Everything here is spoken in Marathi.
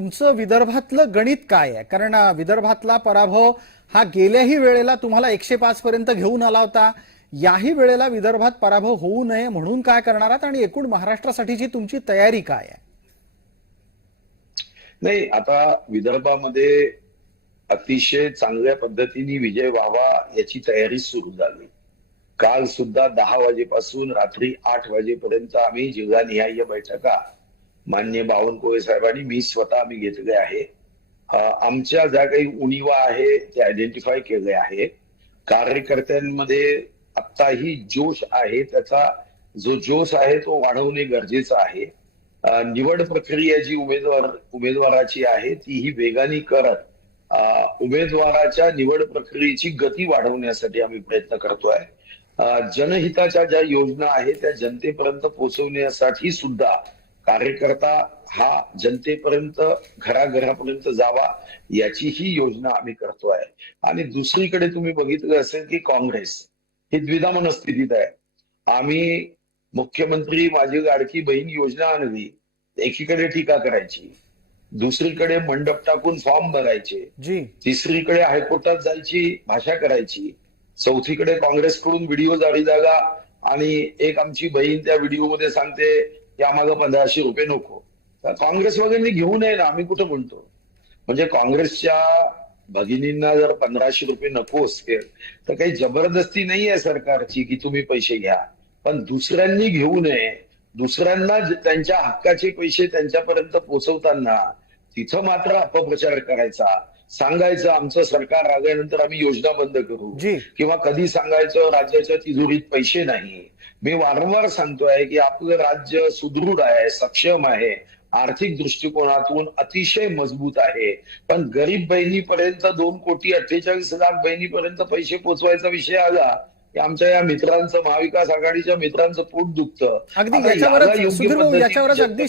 तुमचं विदर्भातलं गणित काय आहे? कारण विदर्भातला पराभव हा गेल्याही वेळेला तुम्हाला एकशे पाच पर्यंत घेऊन आला होता. याही वेळेला विदर्भात पराभव होऊ नये म्हणून काय करणार आहात? आणि एकूण महाराष्ट्रासाठीची तुमची तयारी काय आहे? नाही आता विदर्भामध्ये अतिशय चांगल्या पद्धतीने विजय व्हावा याची तयारी सुरू झाली. काल सुद्धा दहा वाजेपासून रात्री आठ वाजेपर्यंत आम्ही जिल्हानिहाय बैठका मान्य बावनकुळे साहेबांनी मी स्वतः आम्ही घेतले आहे. आमच्या ज्या काही उणीवा आहे ते आयडेंटिफाय केले आहे. कार्यकर्त्यांमध्ये आत्ताही जोश आहे त्याचा जो जोश आहे तो वाढवणे गरजेचं आहे. निवड प्रक्रिया जी उमेदवार उमेदवाराची आहे ती ही वेगाने करत उमेदवाराच्या निवड प्रक्रियेची गती वाढवण्यासाठी आम्ही प्रयत्न करतोय. जनहिताच्या ज्या योजना आहेत त्या जनतेपर्यंत पोहोचवण्यासाठी सुद्धा कार्यकर्ता हा जनतेपर्यंत घराघरापर्यंत जावा याची ही योजना आम्ही करतोय. आणि दुसरीकडे तुम्ही बघितलं असेल की काँग्रेस ही द्विधा मनस्थितीत आहे. आम्ही मुख्यमंत्री माझी लाडकी बहीण योजना आणली एकीकडे टीका करायची दुसरीकडे मंडप टाकून फॉर्म भरायचे तिसरीकडे हायकोर्टात जायची भाषा करायची चौथीकडे काँग्रेसकडून व्हिडिओ जारी जागा आणि एक आमची बहीण त्या व्हिडिओमध्ये सांगते आम्हाला पंधराशे रुपये नको. काँग्रेस वगैरे घेऊ नये ना आम्ही कुठं म्हणतो म्हणजे काँग्रेसच्या भगिनींना जर पंधराशे रुपये नको असतील तर काही जबरदस्ती नाही आहे सरकारची की तुम्ही पैसे घ्या. पण दुसऱ्यांनी घेऊ नये दुसऱ्यांना त्यांच्या हक्काचे पैसे त्यांच्यापर्यंत पोहोचवताना तिथं मात्र अपप्रचार करायचा. सांगायचं आमचं सरकार आल्यानंतर आम्ही योजना बंद करू. किंवा कधी सांगायचं राज्याच्या तिजोरीत पैसे नाही. मी वारंवार सांगतोय की आपलं राज्य सुदृढ आहे सक्षम आहे आर्थिक दृष्टिकोनातून अतिशय मजबूत आहे. पण गरीब बहिणीपर्यंत दोन कोटी अठ्ठेचाळीस लाख बहिणीपर्यंत पैसे पोचवायचा विषय आला की आमच्या या मित्रांचं महाविकास आघाडीच्या मित्रांचं पोट दुखतं. अगदी